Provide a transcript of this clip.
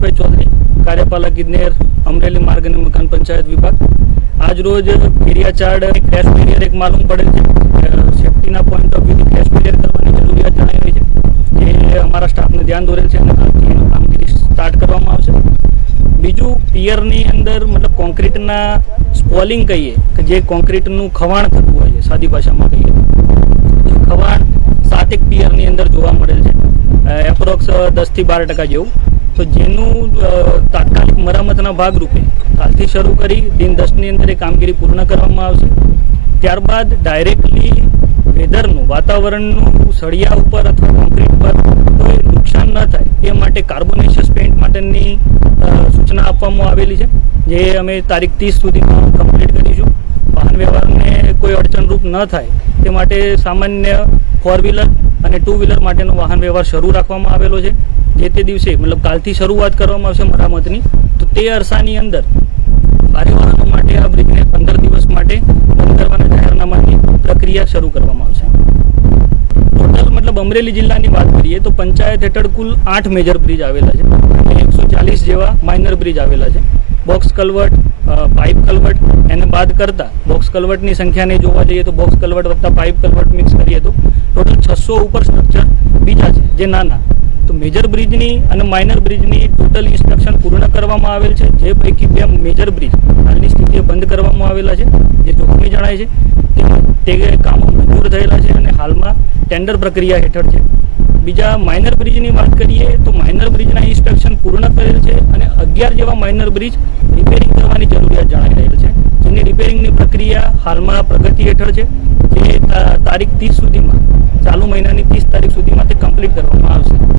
જયેશભાઈ ચૌધરી, કાર્યપાલક ઇજનેર અમરેલી માર્ગ અને મકાન પંચાયત વિભાગ. આજ રોજ એરિયા ચાર્ડ ક્રેશ બેરિયર એક માલુમ પડેલ છે. સેફટીના પોઈન્ટ ઓફ વ્યૂથી ક્રેશ બેરિયર કરવાની જરૂરિયાત જણાઈ રહી છે. જે અમારા સ્ટાફને ધ્યાન દોરેલ છે અને એનું કામગીરી સ્ટાર્ટ કરવામાં આવશે. બીજું પિયરની અંદર મતલબ કોન્ક્રીટના સ્પોલિંગ કહીએ, કે જે કોન્ક્રીટનું ખવાણ થતું હોય છે, સાદી ભાષામાં કહીએ. ખવાણ સાતેક પિયરની અંદર જોવા મળેલ છે. એપ્રોક્સ દસથી બાર ટકા જેવું. તો જેનું તાત્કાલિક મરામતના ભાગરૂપે કાલથી શરૂ કરી દિન દસની અંદર એ કામગીરી પૂર્ણ કરવામાં આવશે. ત્યારબાદ ડાયરેક્ટલી વેધરનું વાતાવરણનું સળિયા ઉપર અથવા કોન્ક્રીટ પર કોઈ નુકસાન ન થાય, એ માટે કાર્બોનેશિયસ પેઇન્ટ માટેની સૂચના આપવામાં આવેલી છે, જે અમે તારીખ ત્રીસ સુધીમાં કમ્પ્લીટ કરીશું. વાહન વ્યવહારને કોઈ અડચણરૂપ ન થાય, તે માટે સામાન્ય ફોર વ્હીલર અને ટુ વ્હીલર માટેનો વાહન વ્યવહાર શરૂ રાખવામાં આવેલો છે. જે તે દિવસે, મતલબ કાલથી શરૂઆત કરવામાં આવશે મરામતની. તો તે અરસાની અંદર ભારે વાહનો માટે આ બ્રિજને પંદર દિવસ માટે બંધ કરવાના જાહેરનામાની પ્રક્રિયા શરૂ કરવામાં આવશે. ટોટલ મતલબ અમરેલી જિલ્લાની વાત કરીએ તો પંચાયત હેઠળ કુલ આઠ મેજર બ્રિજ આવેલા છે. અને એકસો ચાલીસ જેવા માઇનર બ્રિજ આવેલા છે. બોક્સ કલવર્ટ પાઇપ કલવર્ટ એને બાદ કરતાં બોક્સ કલવર્ટની સંખ્યાને જોવા જઈએ તો બોક્સ કલવર્ટ વત્તા પાઇપ કલવર્ટ મિક્સ કરીએ તો ટોટલ છસો ઉપર સ્ટ્રક્ચર બીજા છે, જે નાના. તો મેજર બ્રિજની અને માઇનર બ્રિજની ટોટલ ઇન્સ્ટ્રક્શન પૂર્ણ કરવામાં આવેલ છે. જે પૈકી બે મેજર બ્રિજ હાલની સ્થિતિએ બંધ કરવામાં આવેલા છે, જે જોખમી જણાય છે. તે તે કામો મંજૂર થયેલા છે અને હાલમાં ટેન્ડર પ્રક્રિયા હેઠળ છે. બીજા માઇનર બ્રિજની વાત કરીએ તો માઇનર બ્રિજના ઇન્સ્પેક્શન પૂર્ણ કરેલ છે અને અગિયાર જેવા માઇનર બ્રિજ રિપેરિંગ કરવાની જરૂરિયાત જણાઈ રહેલ છે, જેની રિપેરિંગની પ્રક્રિયા હાલમાં પ્રગતિ હેઠળ છે, જે તારીખ ત્રીસ સુધીમાં, ચાલુ મહિનાની ત્રીસ તારીખ સુધીમાં તે કમ્પ્લીટ કરવામાં આવશે.